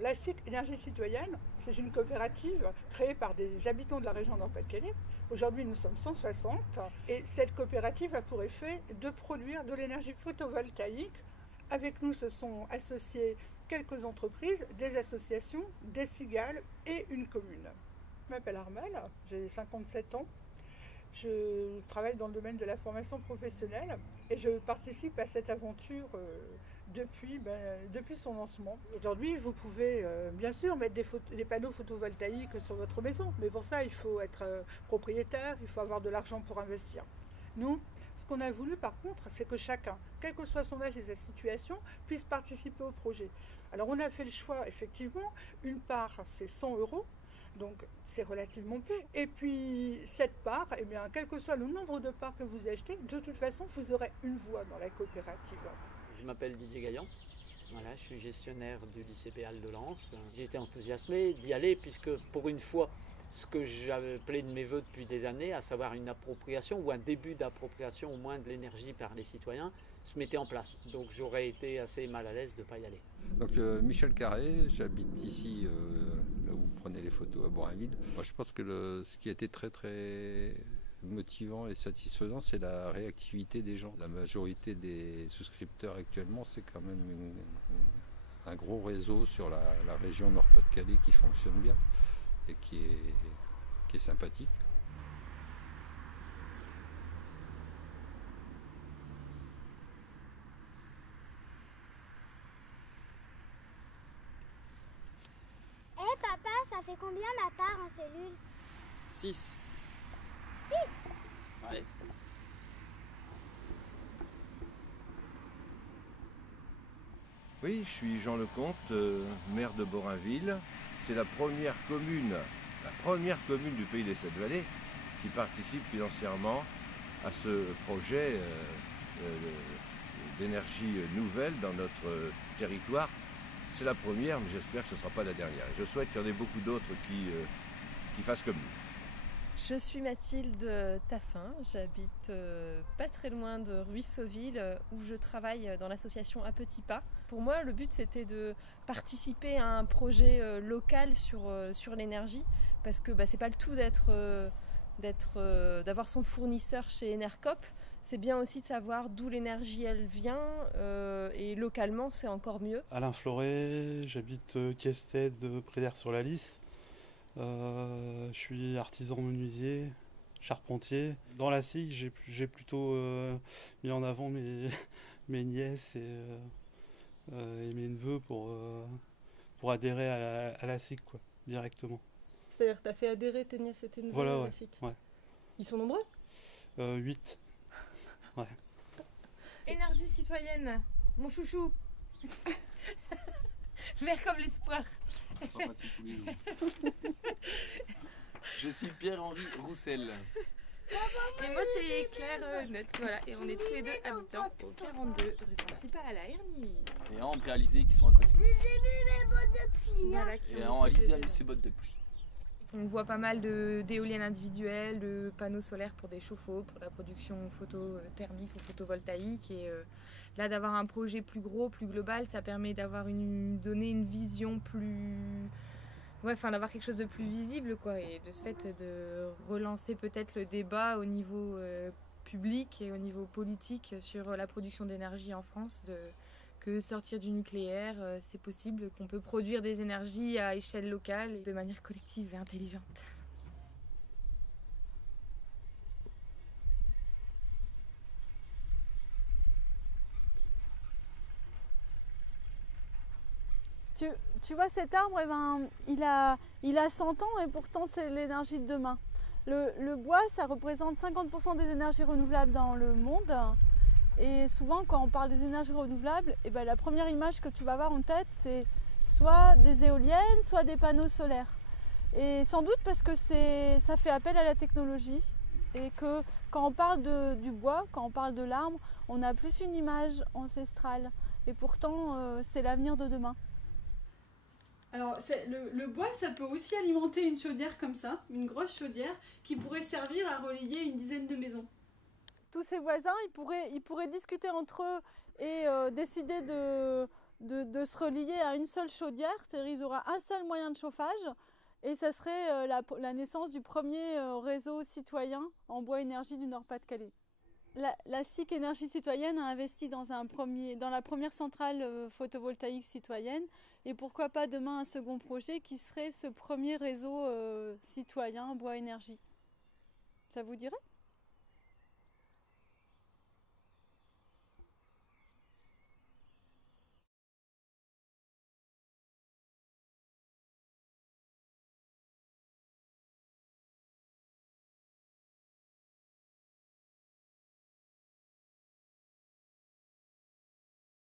La SIC Énergie Citoyenne, c'est une coopérative créée par des habitants de la région Nord-Pas-de-Calais. Aujourd'hui, nous sommes 160 et cette coopérative a pour effet de produire de l'énergie photovoltaïque. Avec nous se sont associés quelques entreprises, des associations, des cigales et une commune. Je m'appelle Armelle, j'ai 57 ans. Je travaille dans le domaine de la formation professionnelle et je participe à cette aventure depuis son lancement. Aujourd'hui, vous pouvez bien sûr mettre des panneaux photovoltaïques sur votre maison, mais pour ça, il faut être propriétaire, il faut avoir de l'argent pour investir. Nous, ce qu'on a voulu par contre, c'est que chacun, quel que soit son âge et sa situation, puisse participer au projet. Alors on a fait le choix, effectivement, une part c'est 100 €, donc c'est relativement peu. Et puis cette part, eh bien, quel que soit le nombre de parts que vous achetez, de toute façon, vous aurez une voix dans la coopérative. Je m'appelle Didier Gaillan, voilà, je suis gestionnaire du lycée Béal de Lens. J'ai été enthousiasmé d'y aller puisque pour une fois, ce que j'avais appelé de mes voeux depuis des années, à savoir une appropriation ou un début d'appropriation au moins de l'énergie par les citoyens, se mettait en place. Donc j'aurais été assez mal à l'aise de ne pas y aller. Donc Michel Carré, j'habite ici, là où vous prenez les photos à Borainville. Moi, je pense que ce qui a été très très motivant et satisfaisant, c'est la réactivité des gens. La majorité des souscripteurs actuellement, c'est quand même un gros réseau sur la région Nord-Pas-de-Calais qui fonctionne bien et qui est sympathique. Eh papa, ça fait combien ma part en cellule? 6. 6. Ouais. Oui, je suis Jean Lecomte, maire de Borainville. C'est la première commune du pays des Sept Vallées qui participe financièrement à ce projet d'énergie nouvelle dans notre territoire. C'est la première, mais j'espère que ce ne sera pas la dernière. Et je souhaite qu'il y en ait beaucoup d'autres qui fassent comme nous. Je suis Mathilde Taffin, j'habite pas très loin de Ruisseauville où je travaille dans l'association À Petits Pas. Pour moi, le but c'était de participer à un projet local sur l'énergie parce que c'est pas le tout d'avoir son fournisseur chez Enercop. C'est bien aussi de savoir d'où l'énergie elle vient et localement c'est encore mieux. Alain Floret, j'habite Quested près d'Aire-sur-la-Lys. Je suis artisan menuisier, charpentier. Dans la SIG, j'ai plutôt mis en avant mes nièces et mes neveux pour adhérer à la SIG directement. C'est-à-dire que tu as fait adhérer tes nièces et tes neveux à la SIG. Ouais. Ils sont nombreux 8. Ouais. Énergie citoyenne, mon chouchou. Vert comme l'espoir. Pas facile tous les jours. Je suis Pierre-Henri Roussel. Et moi c'est Claire Nutz, voilà. Et on est tous les deux habitants au 42 rue principale à Herny. Et Ambre et Alizé qui sont à côté. J'ai mis mes bottes de pluie. Voilà, Et Alizé a mis ses bottes de pluie. On voit pas mal d'éoliennes individuelles, de panneaux solaires pour des chauffe-eau, pour la production photothermique ou photovoltaïque. Et là, d'avoir un projet plus gros, plus global, ça permet donner une vision plus... d'avoir quelque chose de plus visible, quoi. Et de ce fait, de relancer peut-être le débat au niveau public et au niveau politique sur la production d'énergie en France, que sortir du nucléaire, c'est possible, qu'on peut produire des énergies à échelle locale et de manière collective et intelligente. Tu vois cet arbre, il a 100 ans et pourtant c'est l'énergie de demain. Le bois, ça représente 50% des énergies renouvelables dans le monde. Et souvent, quand on parle des énergies renouvelables, la première image que tu vas avoir en tête, c'est soit des éoliennes, soit des panneaux solaires. Et sans doute parce que ça fait appel à la technologie et que quand on parle du bois, quand on parle de l'arbre, on a plus une image ancestrale. Et pourtant, c'est l'avenir de demain. Alors, le bois, ça peut aussi alimenter une chaudière comme ça, une grosse chaudière, qui pourrait servir à relayer une dizaine de maisons. Tous ces voisins, ils pourraient discuter entre eux et décider de se relier à une seule chaudière, c'est-à-dire ils auront un seul moyen de chauffage et ça serait la naissance du premier réseau citoyen en bois énergie du Nord-Pas-de-Calais. La SIC Énergie Citoyenne a investi dans la première centrale photovoltaïque citoyenne et pourquoi pas demain un second projet qui serait ce premier réseau citoyen bois énergie. Ça vous dirait ?